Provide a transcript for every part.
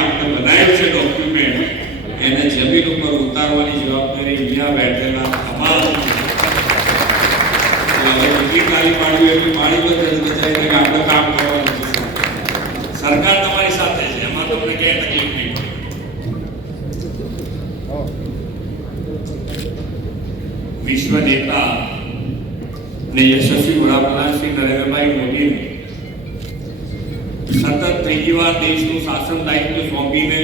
આપણે બનાવ્યું છે ડોક્યુમેન્ટ એને જમીન ઉપર ઉતારવાની જવાબદારી અહીંયા બેઠેલા તમામ તાલી પાડવી એટલે પાડી બચાવી કે આપણે કામ કરવાનું છે. સરકાર તમારી સાથે છે, એમાં તમને ક્યાંય તકલીફ નહીં પડે. વિશ્વ નેતા ને યશસ્વી વડાપ્રધાન શ્રી નરેન્દ્રભાઈ મોદીને સતત ત્રીજી વાર દેશનું શાસન દાયિત્વ સોંપીને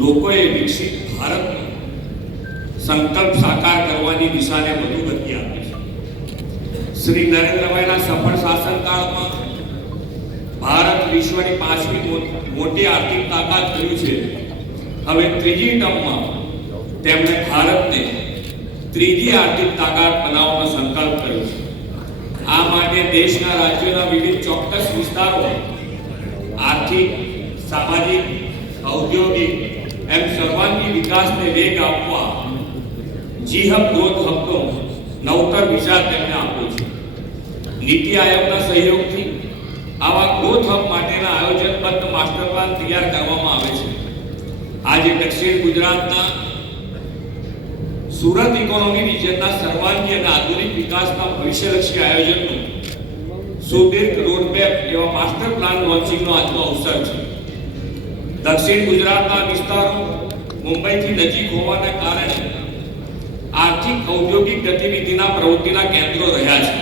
લોકોએ વિકસિત ભારતનો સંકલ્પ સાકાર કરવાની દિશાને વધુ ગતિ આપી છે. શ્રી નરેન્દ્રભાઈના સફળ શાસનકાળમાં ભારત વિશ્વની 5મી મોટી આર્થિક તાકાત બન્યું છે. હવે ત્રીજી ટર્મમાં તેમણે ભારતને ત્રીજી આર્થિક તાકાત બનાવવાનો સંકલ્પ કર્યો છે. આ માટે દેશના રાજ્યોના વિવિધ ચોક્કસ વિસ્તારો આર્થિક, સામાજિક, ઔદ્યોગિક એમ સર્વાંગી વિકાસને વેગ આપવા જી-હબ ગ્રોથ હબનો નવતર વિચાર તેમને આપ્યો છે. નીતિ આયોગના સહયોગથી આવા ગ્રોથ હબ માટેના આયોજનબદ્ધ માસ્ટર પ્લાન તૈયાર કરવામાં આવે છે. આજે દક્ષિણ ગુજરાતના સુરત ઇકોનોમી રિજનના સર્વાંગી અને આધુનિક વિકાસના ભવિષ્યલક્ષી આયોજનનું સુદીર્ઘ રોડમેપ એવા માસ્ટર પ્લાન લોન્ચિંગનો આજનો અવસર છે. દક્ષિણ ગુજરાતના વિસ્તારો મુંબઈથી નજીક હોવાના કારણે આર્થિક ઔદ્યોગિક ગતિવિધિના પ્રવૃત્તિના કેન્દ્રો રહ્યા છે.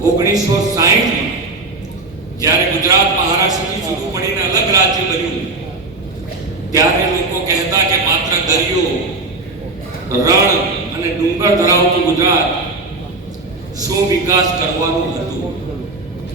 1960માં જ્યારે ગુજરાત મહારાષ્ટ્રથી જુદું પડીને અલગ રાજ્ય બન્યું ત્યારે લોકો કહેતા કે માત્ર દરિયો, રણ અને ડુંગર ધરાવતું ગુજરાત શું વિકાસ કરવાનું હતું.